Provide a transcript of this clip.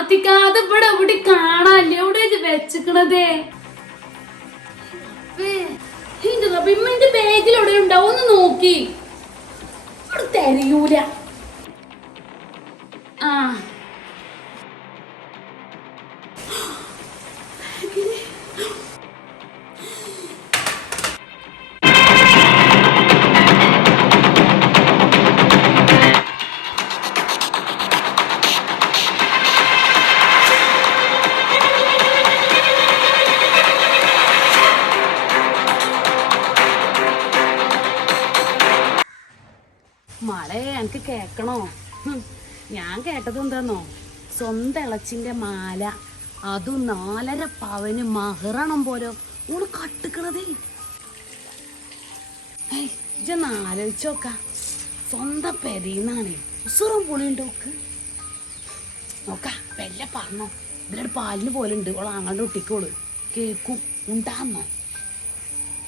ആത്തിക്കാതെ ഇവിടെ എവിടെ കാണാല്ലേ എവിടെ വെച്ചിക്കണതേ ഇമ്മന്റെ ബാഗിൽ എവിടെ ഉണ്ടാവും ഒന്ന് നോക്കി അവിടെ തെരയൂല ആ മളെ എനിക്ക് കേക്കണോ ഞാൻ കേട്ടത് എന്താന്നോ സ്വന്തം ഇളച്ചിന്റെ മാല അതും 4.5 പവന് മഹറണം പോലോ ഓള് കട്ടിക്കണതേ ഇജൊന്ന് ആലോചിച്ചോക്ക സ്വന്തം പെരീന്നാണ് ഉസുറും പുളിയുണ്ടോക്ക് നോക്ക വെല്ല പറഞ്ഞോ ഇതിലൊരു പാലിന് പോലെ ഉണ്ട് ഓൾ ആങ്ങളുടെ ഒട്ടിക്കോള് കേക്കും ഉണ്ടാന്നോ